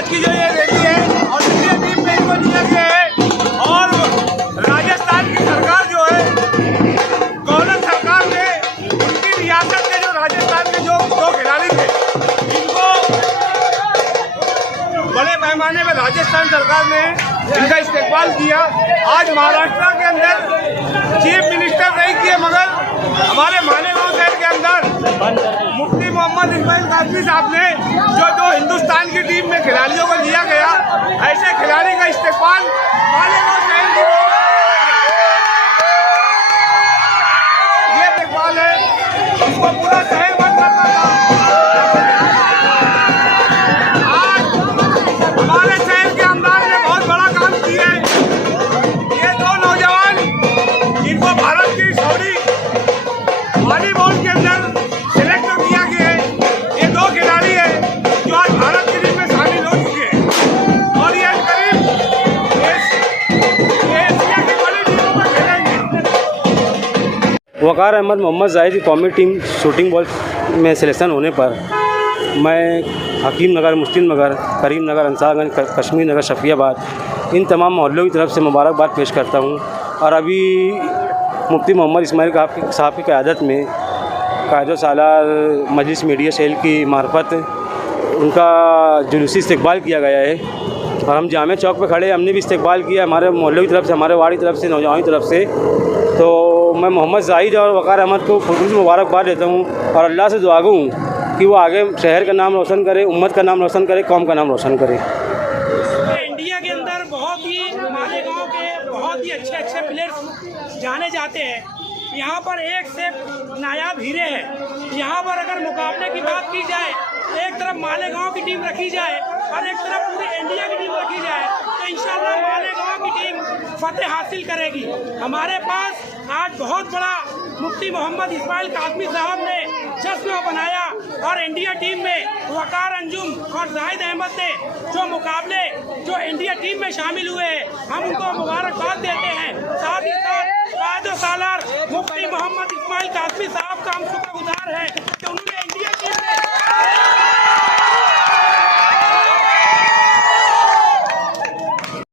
आज की जो ये रैली है और इंडिया टीम में इनको लिया गया है और राजस्थान की सरकार जो है, गवर्नर सरकार ने उनकी रियासत के जो राजस्थान के जो दो खिलाड़ी थे, इनको बड़े पैमाने में राजस्थान सरकार ने इनका इस्तेमाल किया। आज महाराष्ट्र के अंदर चीफ मिनिस्टर नहीं किए, मगर हमारे मालेगांव शहर के अंदर मुफ्ती मोहम्मद इस्माइल कासमी साहब ने जो हिंदुस्तान की टीम में खिलाड़ियों को लिया गया, ऐसे खिलाड़ी का इस्तेमाल मालेगांव शहर की ये इस्तेमाल है, इसको पूरा शहर बंद करना था। आज हमारे शहर के अंदर ने बहुत बड़ा काम किया है। ये दो नौजवान जिनको भारत की सऊदी वॉलीबॉल के अंदर सिलेक्ट किया गया है, ये दो खिलाड़ी हैं जो आज भारत की टीम में शामिल हो चुके हैं और ये करीब एशिया की बड़ी टीमों में खेलेंगे। वकार अहमद मोहम्मद जाहिद की कौमी टीम शूटिंग बॉल में सिलेक्शन होने पर मैं हकीम नगर, मुस्लिम नगर, करीम नगर, अंसारगंज, कश्मीर नगर, शफियाबाद इन तमाम मोहल्लों की तरफ से मुबारकबाद पेश करता हूँ। और अभी मुफ्ती मोहम्मद इस्माइल साहब की क़यादत में कायदो सालार मजलिस मीडिया सेल की मार्फत उनका जुलूसी इस्तकबाल किया गया है और हम जामे चौक पे खड़े, हमने भी इस्तकबाल किया हमारे मोहल्लों की तरफ से, हमारे वार्ड की तरफ से, नौजवानों की तरफ से। तो मैं मोहम्मद जाहिद और वकार अहमद को खुद मुबारकबाद देता हूँ और अल्लाह से दुआ गो कि वो आगे शहर का नाम रोशन करे, उम्मत का नाम रोशन करे, कौम का नाम रोशन करे। इंडिया के अंदर बहुत ही मालेगांव के बहुत ही अच्छे प्लेयर्स जाने जाते हैं। यहाँ पर एक से नायाब हीरे हैं। यहाँ पर अगर मुकाबले की बात की जाए, एक तरफ मालेगांव की टीम रखी जाए और एक तरफ पूरी इंडिया की टीम रखी जाए, तो इंशाल्लाह मालेगांव की टीम फतेह हासिल करेगी। हमारे पास आज बहुत बड़ा मुफ्ती मोहम्मद इस्माइल कासमी साहब ने जश्न बनाया और इंडिया टीम में वकार अंजुम और जाहिद अहमद ने जो मुकाबले जो इंडिया टीम में शामिल हुए हैं, हम उनको मुबारकबाद देते हैं। साथ ही साथ कायदो सालार मुफ्ती मोहम्मद इस्माइल कासमी साहब का हम शुक्रगुजार हैं